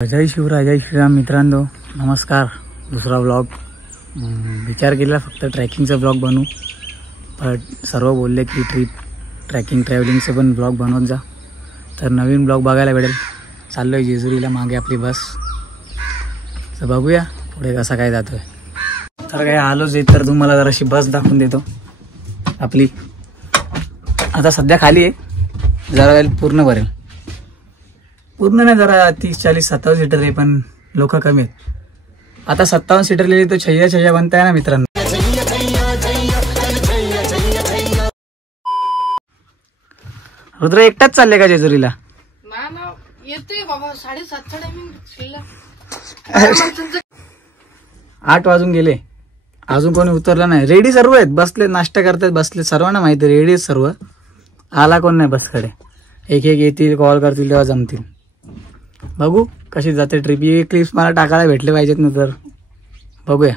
जय शिवराय, जय श्रीराम मित्रांनो, नमस्कार. दुसरा ब्लॉग. विचार केला फक्त ट्रॅकिंगचा ब्लॉग बनवू, पण सर्व बोलले की ट्रॅकिंग ट्रॅव्हलिंगचे पण ब्लॉग बनवत जा, तर नवीन ब्लॉग बघायला भेटेल. चाललो आहे जेजुरीला, मागे आपली बस. तर बघूया पुढे कसा काय जातोय. तर काय आलोच आहे, तर तुम्हाला जराशी बस दाखवून देतो आपली. आता सध्या खाली आहे, जरा वेळ पूर्ण भरेल. पूर्ण नाही, जरा 30-40-57 सीटर आहे, पण लोक कमी आहेत. आता 57 सीटर लिहिली तर छय्या बनताय ना मित्रांनो. रुद्र एकटाच चालले का जेजुरीला? येतोय बाबा, 7:30 टायमिंग. 8 वाजून गेले, अजून कोणी उतरला नाही. रेडी सर्व आहेत, बसले, नाश्ता करतात, बसले. सर्वांना माहिती आहे रेडी सर्व. आला कोण नाही बसकडे. एक येतील, कॉल करतील तेव्हा जमतील. बघू कशी जाते ट्रिप. हे क्लिप्स मला टाकायला भेटले पाहिजेत ना, तर बघूया.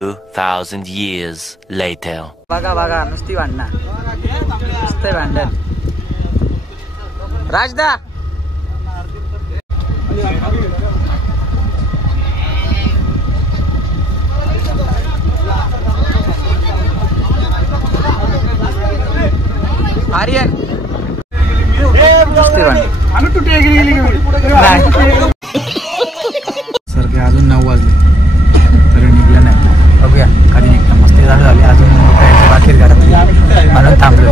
2000 years later. बघा नुसती भांडणार, नुसते भांडण. राजदा आर्यन सर के अजून 9 वाजले तरी निघलं नाही. बघूया कधी निघतं. मस्ती चालू झाली, अजून बाकी घरात म्हणून थांबलो.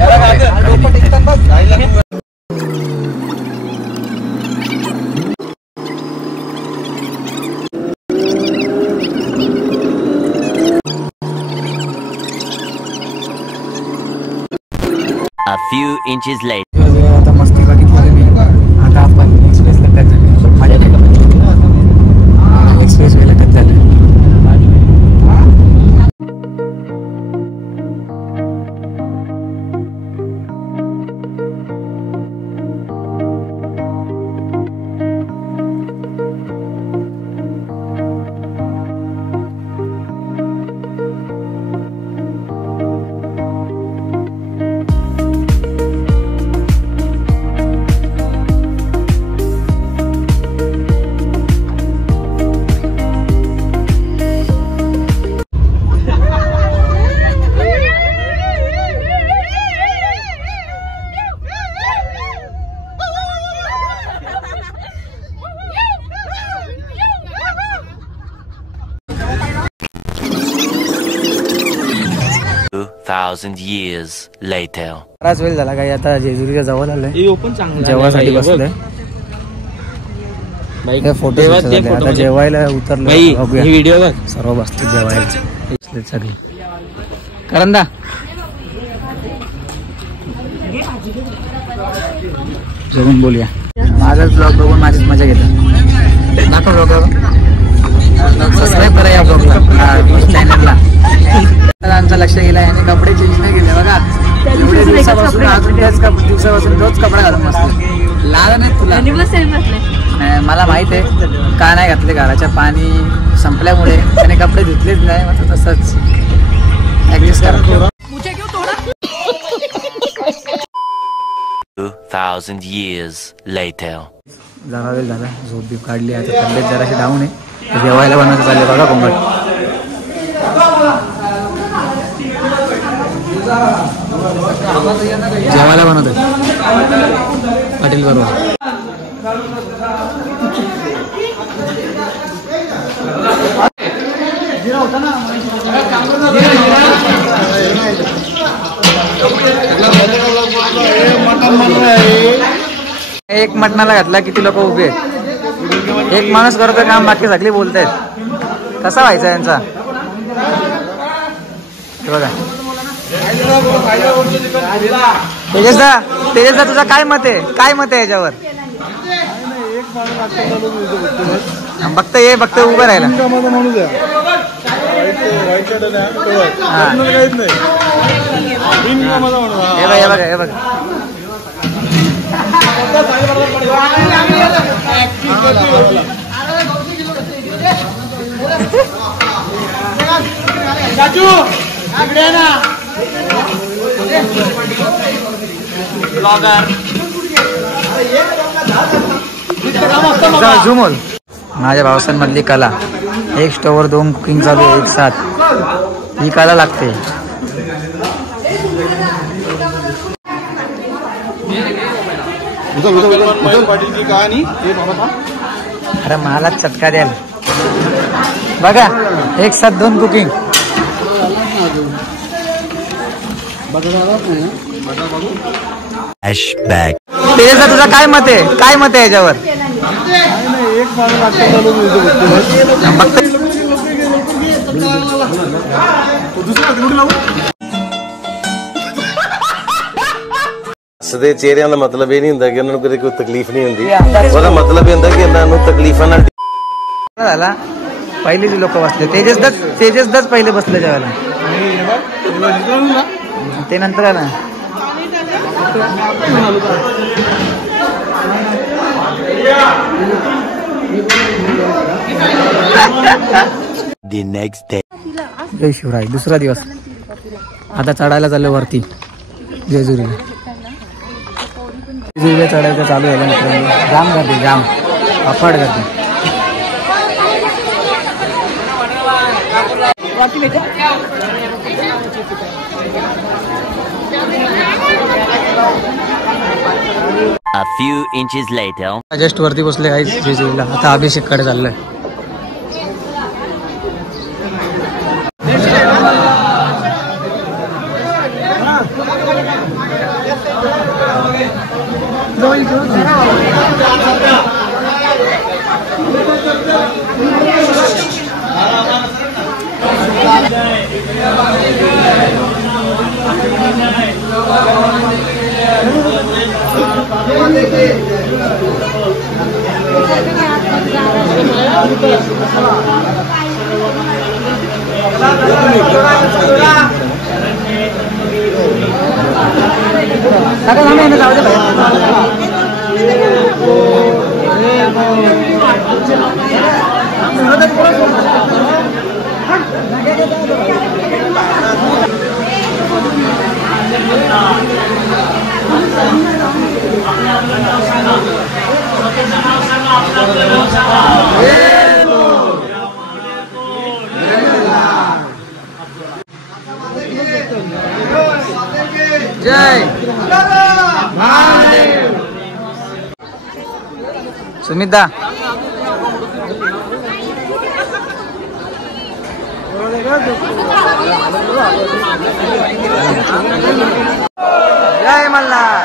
A few inches later. आता मस्ती बघितली मी. आता आपण एक्सप्रेसला टच झाले. माझ्याकडे एक्सप्रेस वेला टच झाले. Thousand years later. बराच वेळ झाला काही. आता जेजुरीच्या जवळ आलोय, जेवणासाठी बसलोय. फोटो आता जेवायला उतरलो. व्हिडिओ सर्व बसले जेवायला सगळे. करंदा जेवण बोलूया. माझाच ब्लॉग बघून माझीच मजा घेतात. दाखव ब्लॉग, सबस्क्राईब करा या ब्लॉगला, चॅनलला. आमचं लक्ष गेला याने कपडे चेंज नाही केले. बघा एवढे दिवसापासून, अजून त्याच दिवसापासून रोज कपडे घालून बसतो. लाग नाही तुला? मला माहित आहे का नाही घातले. घराच्या पाणी संपल्यामुळे त्याने कपडे धुतलेच नाही. मग तसंच ऍडजस्ट करा. 2000 years later. जरा वेळ झाला, झोप बीप काढली. आता तब्येत जराशी डाऊन आहे. जेवायला बनवायचं चालले. बघा कोंबड जेवायला बनवत पाटील बरोबर. एक मटणाला घातला, किती लोक उभे आहेत. एक माणूस करतोय काम, बाकी सगळी बोलतायत. कसा व्हायचा यांचा बघा. तेजसदा तुझा काय मत आहे याच्यावर? फक्त उभं राहिला. हे बघा ब्लॉगर झुमोल माझ्या भावसांमधली कला. एक स्टोवर 2 कुकिंग चालू आहे एक साथ. ही कला लागते. अरे मला चटका द्याल बघा. एक साथ 2 कुकिंग. त्याच्याचं तुझं काय मत आहे? काय मत आहे याच्यावर? ਸਦੇ ਚਿਹਰਿਆਂ ਦਾ ਮਤਲਬ ਇਹ ਨਹੀਂ ਹੁੰਦਾ ਕਿ ਉਹਨਾਂ ਨੂੰ ਕਦੇ ਕੋਈ ਤਕਲੀਫ ਨਹੀਂ ਹੁੰਦੀ. ਉਹਦਾ ਮਤਲਬ ਇਹ ਹੁੰਦਾ ਕਿ ਇਹਨਾਂ ਨੂੰ ਤਕਲੀਫਾਂ ਨਾਲ झाला. पहिले जे लोक बसले तेजसदाच पहिले बसले जेवायला. ते नंतर आला. The next day. जय शिवराय. दुसरा दिवस. आता चढायला चाललो वरती जेजुरीला. जेजुरीला चढायचं चालू आहे मित्रांनो. जाम गर्दी, जाम अफाट गर्दी. A few inches later. Just वरती बसले आहे जेजुरीला. आता अभिषेक कडे चाललोय. जय सुमिता. जय मल्हार.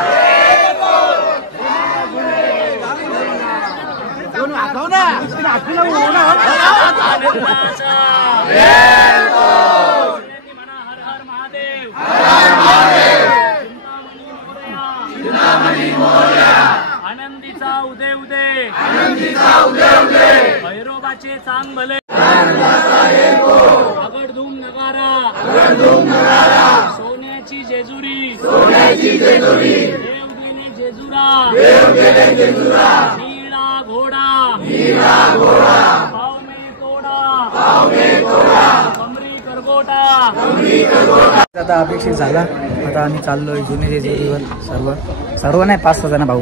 आनंदीचा उदय उदय. भैरोबाचे चांग भले. अगडधूम नगारा. सोन्याची जेजुरी. देवदेने जेजुरा. नीळा घोडा. पाव में तोडा. कमरी करगोटा. आता अपेक्षित झाला. आता आम्ही चाललोय जुने जेजुरीवर. सर्व नाही 5-6 जण भाऊ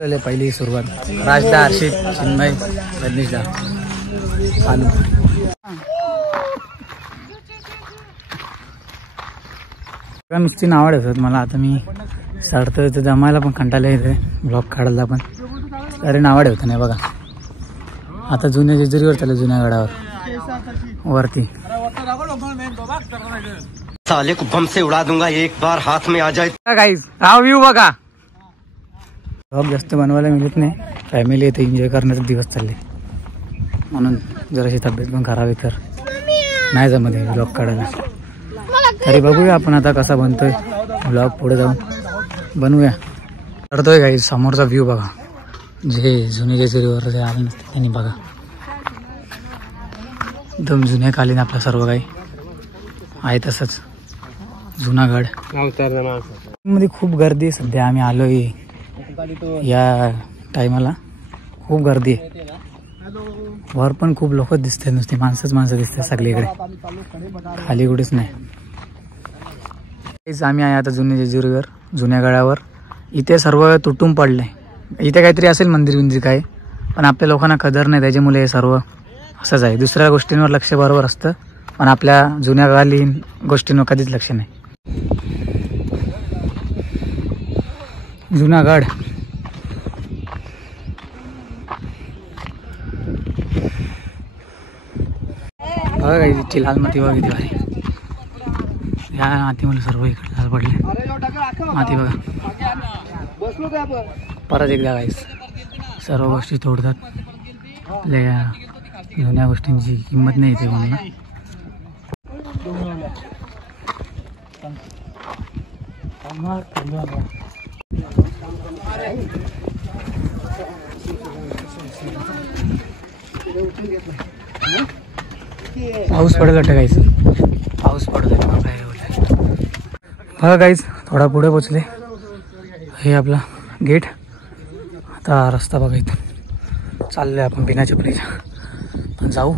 पहिली सुरुवात. राजदा, हर्षित, चिन्मय, रजनीशदा आलू. नुसती नावं ठेवतात मला. आता मी चढतोय तर जमायला पण कंटाळा येते ब्लॉग काढायला पण. अरे नावं ठेवतं नाही बघा. आता जुन्या जेजुरीवर चालू. जुन्या गडावर वरती. साले को बम से उड़ा दूंगा एक बार हाथ में आ जाए. गाईज हा व्ह्यू बघा. ब्लॉग जास्त बनवायला मिळत नाही. फॅमिली येते एन्जॉय करण्याचे दिवस चालले म्हणून जराशी तब्येत पण खराब आहे तर नाही जमत आहे ब्लॉग काढायला. तरी बघूया आपण आता कसा बनतोय ब्लॉग. पुढे जाऊन बनवूया. करतोय गाईज. समोरचा व्ह्यू बघा. जे जुने जेजुरीवर जे आले नसते त्यांनी बघा. एकदम जुन्या कालीन आपलं सर्व काही आहे तसंच जुना गड. मध्ये खूप गर्दी आहे सध्या. आम्ही आलोय या टायमाला. खूप गर्दी आहे. वर पण खूप लोक दिसतात. नुसते माणसं दिसतात सगळीकडे. खाली कुठेच नाही. आम्ही आहे आता जुन्या जेजुरीवर. जुन्या गडावर. इथे सर्व तुटून पडलंय. इथे काहीतरी असेल मंदिर काय पण आपल्या लोकांना कदर नाही, त्याच्यामुळे हे सर्व असंच आहे. दुसऱ्या गोष्टींवर लक्ष बरोबर असतं, पण आपल्या जुन्याकालीन गोष्टींवर कधीच लक्ष नाही. जुनागड बघा इथची लाल माती बघा किती भारी. या मातीमध्ये सर्व इकडे लाल पडले माती बघा. परत एकदा गाईस सर्व गोष्टी तोडतात. आपल्या जुन्या गोष्टींची किंमत नाही इथे कोणाला. पाऊस पडेल वाटतं गाईस, पाऊस पडत आहे बघा गाईस. थोडा पुढे पोचले, हे आपला गेट. आता रस्ता बघा, इथून चाललोय आपण बिना चपलीचा, पण जाऊ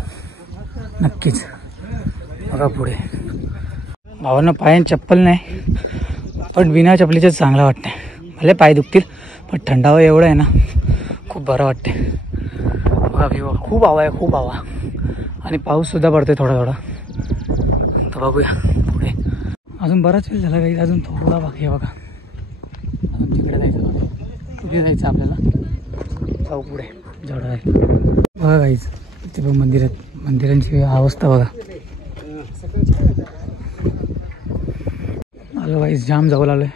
नक्कीच. बघा पुढे भावांना पायात चप्पल नाही, पण बिना चपलीचं चांगलं वाटतंय. भले पाय दुखतील पण थंडावा एवढं आहे ना, खूप बरं वाटते. बघा व्ह्यू खूप हवा आहे, खूप हवा. आणि पाऊससुद्धा पडतोय थोडा थोडा. तर बघूया पुढे. अजून बराच वेळ झाला काही, अजून थोडा बाकी आहे बघा. अजून तिकडे जायचं बघा, कुठे जायचं आपल्याला. जाऊ पुढे, झाडं आहे बघा काहीच. इथे पण मंदिर आहेत, मंदिरांची अवस्था बघा. आलो काहीच, जाम जवळ आलो आहे.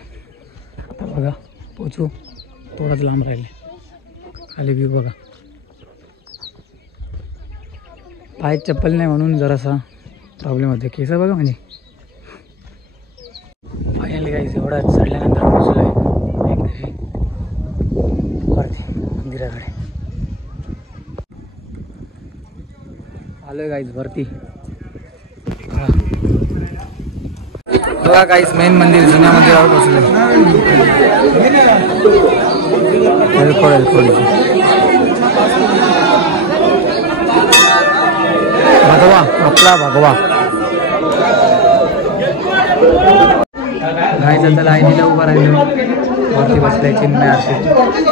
आता बघा पोचू, थोडाच लांब राहिले. खाली व्ह्यू बघा. पायात चप्पल नाही म्हणून जरासा प्रॉब्लेम होते. केस बघा म्हणजे. फायनली काहीच एवढा चढल्यानंतर पोचलो आहे एक वरती मंदिराकडे. आलो आहे काहीच वरती. बघा काहीच मेन मंदिर, जुन्या मंदिरावर पोचलो आहे. भगवा, आपला भगवा. गायचं तर लाईनीला उभा राहिलो, वरती बसलाय चिन्मय. असे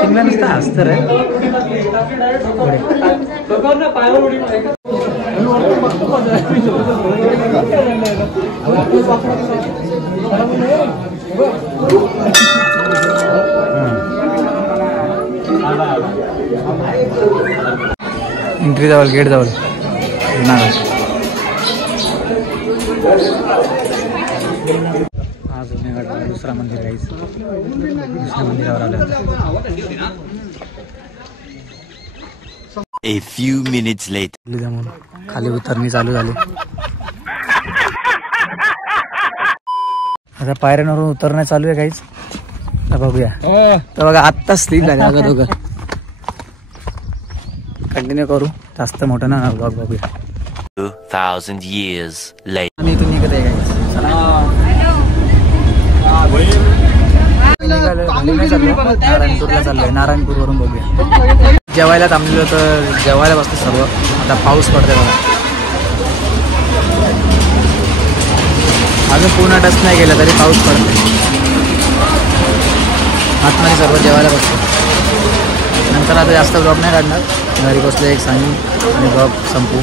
चिन्मय नुसतं हसतं रे पुढे. एंट्री जावल, गेट जावल. हा जुन्यागड दुसरा मंदिर काहीच. दुसऱ्या मंदिरावर आलं. A few minutes later. खाली उतरणी चालू झाली. आता पायऱ्यांवरून उतरणं चालू आहे काहीच. बघूया. तर बघा आत्ता स्लीप झाली अगं दोघं. कंटिन्यू करू, जास्त मोठं ना ब्लॉग बघूया. 2000 years later. आम्ही इथून निघत आहे काहीच. नारायणपूरला चाललोय, नारायणपूरवरून बघूया. जेवायला थांबलेलो तर जेवायला बसतो सर्व. आता पाऊस पडतोय बघा. अजून पूर्ण टच नाही गेलं तरी पाऊस पडतोय. आतमध्ये सर्व जेवायला बसतो. नंतर आता जास्त ब्लॉग नाही काढणार, घरी बसलो एक सांगू आणि ब्लॉग संपू.